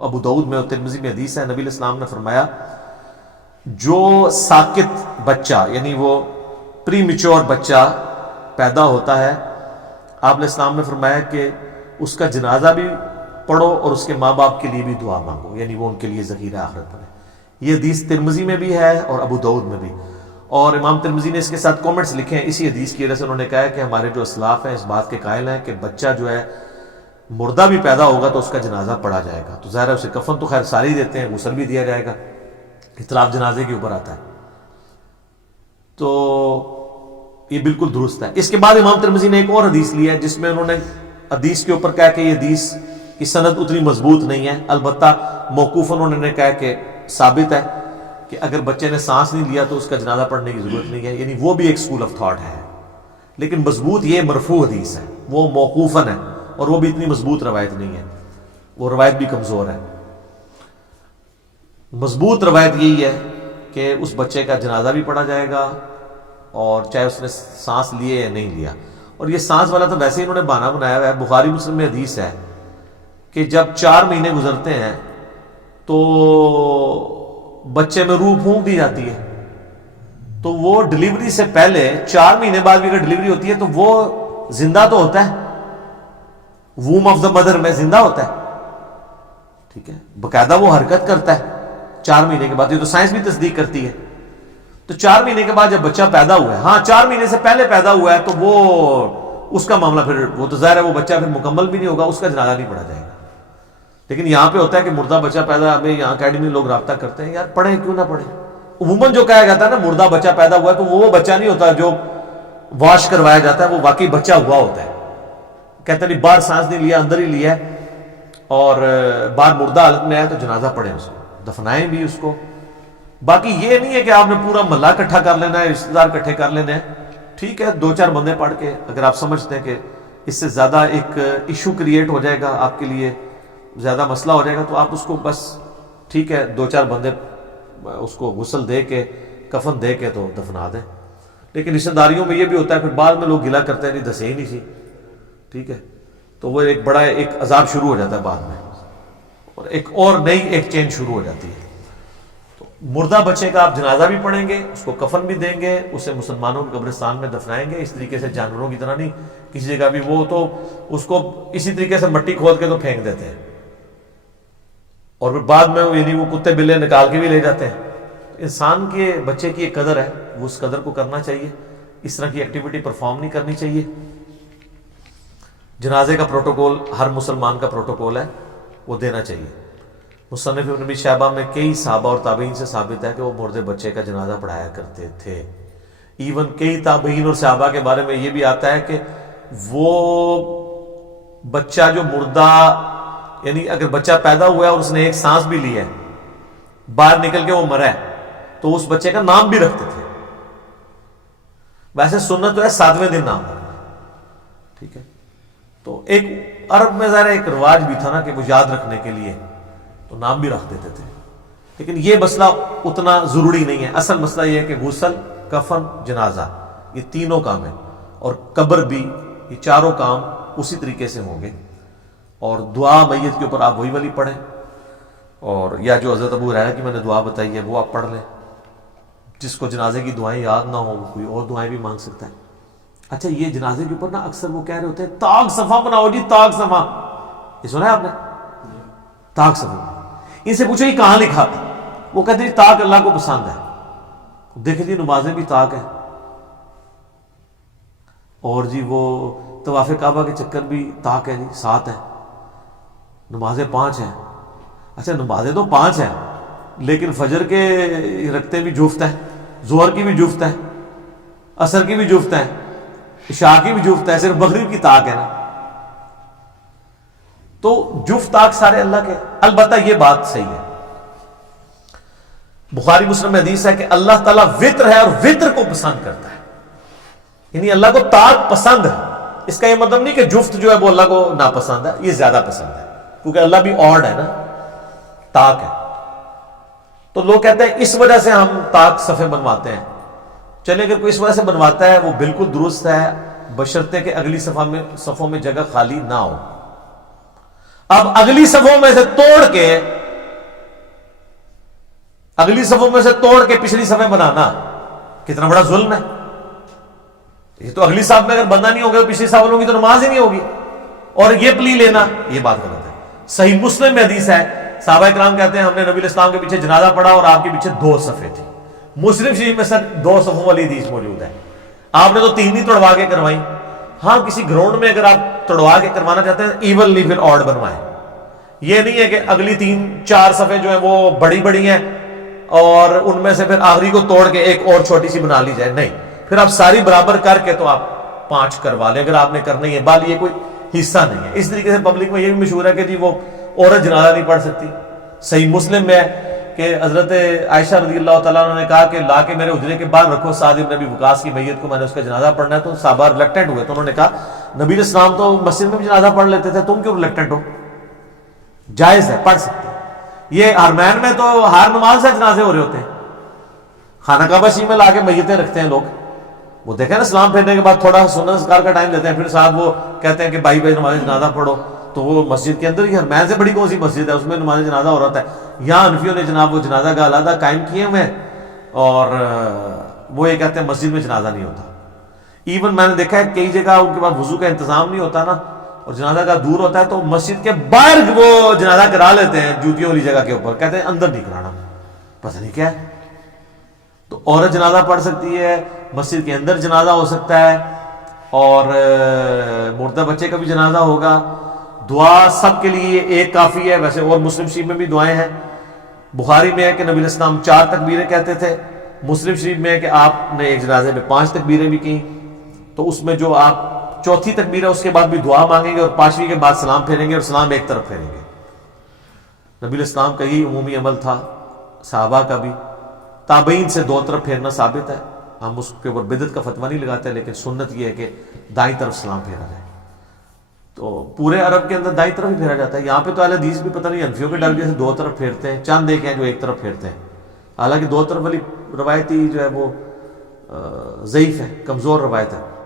ابو داؤد میں اور ترمذی میں حدیث ہے، نبی علیہ السلام نے فرمایا جو ساکت بچہ یعنی وہ پری میچور بچہ پیدا ہوتا ہے، آپ علیہ السلام نے فرمایا کہ اس کا جنازہ بھی پڑھو اور اس کے ماں باپ کے لیے بھی دعا مانگو، یعنی وہ ان کے لیے ذخیرہ آخرت بنے۔ یہ حدیث ترمذی میں بھی ہے اور ابو داؤد میں بھی، اور امام ترمذی نے اس کے ساتھ کومنٹس لکھے ہیں اسی حدیث کی وجہ سے۔ انہوں نے کہا ہے کہ ہمارے جو اسلاف ہیں اس بات کے قائل ہیں کہ بچہ جو ہے مردہ بھی پیدا ہوگا تو اس کا جنازہ پڑھا جائے گا، تو ظاہر ہے اسے کفن تو خیر سارے ہی دیتے ہیں، غسل بھی دیا جائے گا، اختلاف جنازے کے اوپر آتا ہے، تو یہ بالکل درست ہے۔ اس کے بعد امام ترمذی نے ایک اور حدیث لی ہے جس میں انہوں نے حدیث کے اوپر کہا کہ یہ حدیث کی سند اتنی مضبوط نہیں ہے، البتہ موقوف انہوں نے کہا کہ ثابت ہے کہ اگر بچے نے سانس نہیں لیا تو اس کا جنازہ پڑھنے کی ضرورت نہیں ہے، یعنی وہ بھی ایک اسکول آف تھاٹ ہے، لیکن مضبوط یہ مرفوع حدیث ہے، وہ موقوفاً ہے اور وہ بھی اتنی مضبوط روایت نہیں ہے، وہ روایت بھی کمزور ہے۔ مضبوط روایت یہی ہے کہ اس بچے کا جنازہ بھی پڑھا جائے گا، اور چاہے اس نے سانس لیے یا نہیں لیا۔ اور یہ سانس والا تو ویسے ہی انہوں نے بہانہ بنایا ہوا ہے، بخاری مسلم میں حدیث ہے کہ جب 4 مہینے گزرتے ہیں تو بچے میں روح پھونک دی جاتی ہے، تو وہ ڈلیوری سے پہلے 4 مہینے بعد بھی اگر ڈلیوری ہوتی ہے تو وہ زندہ تو ہوتا ہے، ووم آف دا مدر میں زندہ ہوتا ہے، ٹھیک ہے، باقاعدہ وہ حرکت کرتا ہے 4 مہینے کے بعد، یہ تو سائنس بھی تصدیق کرتی ہے۔ تو 4 مہینے کے بعد جب بچہ پیدا ہوا ہے، ہاں 4 مہینے سے پہلے پیدا ہوا ہے تو وہ اس کا معاملہ پھر وہ تو ظاہر ہے وہ بچہ پھر مکمل بھی نہیں ہوگا، اس کا جنازہ نہیں پڑھا جائے گا۔ لیکن یہاں پہ ہوتا ہے کہ مردہ بچہ پیدا، ہمیں یہاں اکیڈمی لوگ رابطہ کرتے ہیں یار پڑھیں کیوں نہ پڑھیں، عموماً جو کہا جاتا ہے نا مردہ بچہ پیدا ہوا ہے تو وہ بچہ نہیں ہوتا جو واش کروایا جاتا ہے، وہ واقعی بچہ ہوا ہوتا ہے، کہتے نہیں باہر سانس نہیں لیا اندر ہی لیا ہے اور باہر مردہ حالت میں آیا تو جنازہ پڑھیں، اس کو دفنائیں بھی اس کو۔ باقی یہ نہیں ہے کہ آپ نے پورا محلہ اکٹھا کر لینا ہے، رشتہ دار اکٹھے کر لینا ہے، ٹھیک ہے 2-4 بندے پڑھ کے اگر آپ سمجھتے ہیں کہ اس سے زیادہ ایک ایشو کریٹ ہو جائے گا، آپ کے لیے زیادہ مسئلہ ہو جائے گا، تو آپ اس کو بس ٹھیک ہے 2-4 بندے اس کو غسل دے کے کفن دے کے تو دفنا دیں۔ لیکن رشتہ داریوں میں یہ بھی ہوتا ہے پھر بعد میں لوگ گلا کرتے ہیں نہیں دسے ہی نہیں سی، ٹھیک ہے، تو وہ ایک بڑا ایک عذاب شروع ہو جاتا ہے بعد میں، اور ایک اور نئی ایک چین شروع ہو جاتی ہے۔ تو مردہ بچے کا آپ جنازہ بھی پڑھیں گے، اس کو کفن بھی دیں گے، اسے مسلمانوں کے قبرستان میں دفنائیں گے، اس طریقے سے جانوروں کی طرح نہیں کسی جگہ بھی، وہ تو اس کو اسی طریقے سے مٹی کھود کے تو پھینک دیتے ہیں، اور پھر بعد میں یعنی وہ کتے بلے نکال کے بھی لے جاتے ہیں۔ انسان کے بچے کی ایک قدر ہے، وہ اس قدر کو کرنا چاہیے، اس طرح کی ایکٹیویٹی پرفارم نہیں کرنی چاہیے۔ جنازے کا پروٹوکول ہر مسلمان کا پروٹوکول ہے، وہ دینا چاہیے۔ مصنف ابن ابی شیبہ میں کئی صحابہ اور تابعین سے ثابت ہے کہ وہ مردے بچے کا جنازہ پڑھایا کرتے تھے، ایون کئی تابعین اور صحابہ کے بارے میں یہ بھی آتا ہے کہ وہ بچہ جو مردہ یعنی اگر بچہ پیدا ہوا ہے اور اس نے ایک سانس بھی لی ہے باہر نکل کے وہ مرا ہے تو اس بچے کا نام بھی رکھتے تھے۔ ویسے سنت تو ہے 7ویں دن نام رکھنا، ٹھیک ہے، تو ایک عرب میں ظاہر ایک رواج بھی تھا نا کہ وہ یاد رکھنے کے لیے تو نام بھی رکھ دیتے تھے، لیکن یہ مسئلہ اتنا ضروری نہیں ہے۔ اصل مسئلہ یہ ہے کہ غسل، کفن، جنازہ یہ تینوں کام ہیں، اور قبر بھی، یہ چاروں کام اسی طریقے سے ہوں گے، اور دعا میت کے اوپر آپ وہی والی پڑھیں، اور یا جو حضرت ابو ہریرہ کی میں نے دعا بتائی ہے وہ آپ پڑھ لیں۔ جس کو جنازے کی دعائیں یاد نہ ہوں وہ کوئی اور دعائیں بھی مانگ سکتا ہے۔ اچھا یہ جنازے کے اوپر نا اکثر وہ کہہ رہے ہوتے ہیں طاق صفا بناؤ جی، طاق صفا، یہ سنا ہے آپ نے؟ طاق صفا، ان سے پوچھو یہ کہاں لکھا؟ وہ کہتے ہیں طاق اللہ کو پسند ہے، دیکھیں جی نمازیں بھی طاق ہے، اور جی وہ طواف کعبہ کے چکر بھی طاق ہے جی، 7 ہے، نمازیں 5 ہیں۔ اچھا نمازیں تو 5 ہیں لیکن فجر کے رکھتے بھی جفت ہیں، ظہر کی بھی جفت ہے، عصر کی بھی جفت ہے، عشاء کی بھی جفت ہے، صرف مغرب کی طاق ہے نا، تو جفت طاق سارے اللہ کے۔ البتہ یہ بات صحیح ہے، بخاری مسلم میں حدیث ہے کہ اللہ تعالیٰ وطر ہے اور وطر کو پسند کرتا ہے، یعنی اللہ کو طاق پسند ہے۔ اس کا یہ مطلب نہیں کہ جفت جو ہے وہ اللہ کو ناپسند ہے، یہ زیادہ پسند ہے، کیونکہ اللہ بھی آڈ ہے نا، طاق ہے۔ تو لوگ کہتے ہیں اس وجہ سے ہم طاق صفے بنواتے ہیں، چلے اگر کوئی اس وجہ سے بنواتا ہے وہ بالکل درست ہے، بشرطے کہ اگلی صفوں میں جگہ خالی نہ ہو۔ اب اگلی صفوں میں سے توڑ کے پچھلی صفیں بنانا کتنا بڑا ظلم ہے. یہ تو اگلی صف میں اگر بندہ نہیں ہوگا تو پچھلی صف والوں کی تو نماز ہی نہیں ہوگی. اور یہ پلی لینا یہ بات غلط ہے. صحیح مسلم میں حدیث ہے, صحابہ کرام کہتے ہیں ہم نے نبی علیہ السلام کے پیچھے جنازہ پڑھا اور آپ کے پیچھے 2 صفیں تھی. مسلم شریف میں سر 2 صفوں والی حدیث موجود ہے. آپ نے تو 3 ہی توڑوا کے کروائی. ہاں کسی گراؤنڈ میں اگر آپ توڑوا کے کروانا چاہتے ہیں ایونلی پھر آڈ بنوائیں. یہ نہیں ہے کہ اگلی 3-4 صفیں جو ہیں وہ بڑی بڑی ہیں اور ان میں سے پھر آخری کو توڑ کے ایک اور چھوٹی سی بنا لی جائے. نہیں, پھر آپ ساری برابر کر کے تو آپ 5 کروا لیں اگر آپ نے کرنی ہے. بال یہ کوئی حصہ نہیں ہے. اس طریقے سے پبلک میں یہ بھی مشہور ہے کہ جی وہ عورت جنازہ نہیں پڑھ سکتی. صحیح مسلم میں ہے کہ حضرت عائشہ رضی اللہ تعالیٰ عنہ نے کہا کہ لا کے میرے حجرے کے باہر رکھو سعد بن ابی وقاص کی میت کو, میں نے اس کا جنازہ پڑھنا ہے. تو صحابہ ریلیکٹنٹ ہوئے تو انہوں نے کہا نبی علیہ السلام تو مسجد میں بھی جنازہ پڑھ لیتے تھے, تم کیوں ریلیکٹنٹ ہو؟ جائز ہے, پڑھ سکتے. یہ حرمین میں تو ہر نماز سے جنازے ہو رہے ہوتے ہیں. خانہ کعبہ شریف میں لا کے میتیں رکھتے ہیں لوگ. وہ دیکھیں نا سلام پھیرنے کے بعد تھوڑا سنت اذکار کا ٹائم دیتے ہیں, پھر ساتھ وہ کہتے ہیں کہ بھائی نماز جنازہ پڑھو. تو وہ مسجد کے اندر ہی حرمین سے بڑی کون سی مسجد ہے, اس میں نماز جنازہ ہو رہا ہے. یہاں حنفیوں نے جناب وہ جنازہ کا علیحدہ قائم کیے ہوئے ہیں اور وہ یہ کہتے ہیں مسجد میں جنازہ نہیں ہوتا. ایون میں نے دیکھا ہے کئی جگہ ان کے پاس وضو کا انتظام نہیں ہوتا نا اور جنازہ کا دور ہوتا ہے تو مسجد کے باہر وہ جنازہ کرا لیتے ہیں جوتیوں والی جگہ کے اوپر, کہتے ہیں اندر نہیں کرانا. پتہ نہیں کیا ہے. تو عورت جنازہ پڑھ سکتی ہے, مسجد کے اندر جنازہ ہو سکتا ہے اور مردہ بچے کا بھی جنازہ ہوگا. دعا سب کے لیے ایک کافی ہے. ویسے اور مسلم شریف میں بھی دعائیں ہیں. بخاری میں ہے کہ نبی علیہ السلام 4 تکبیریں کہتے تھے. مسلم شریف میں ہے کہ آپ نے ایک جنازے میں 5 تکبیریں بھی کی. تو اس میں جو آپ چوتھی تکبیر ہے اس کے بعد بھی دعا مانگیں گے اور 5ویں کے بعد سلام پھیریں گے اور سلام ایک طرف پھیریں گے. نبی علیہ السلام کا یہی عمومی عمل تھا, صحابہ کا بھی. تابعین سے 2 طرف پھیرنا ثابت ہے. ہم اس کے اوپر بدعت کا فتویٰ نہیں لگاتے, لیکن سنت یہ ہے کہ دائیں طرف سلام پھیرا جائے. تو پورے عرب کے اندر دائیں طرف ہی پھیرا جاتا ہے. یہاں پہ تو اہل حدیث بھی پتہ نہیں حنفیوں کے ڈر کے سے 2 طرف پھیرتے ہیں, چند ایک ہیں جو ایک طرف پھیرتے ہیں. حالانکہ 2 طرف والی روایتی جو ہے وہ ضعیف ہے, کمزور روایت ہے.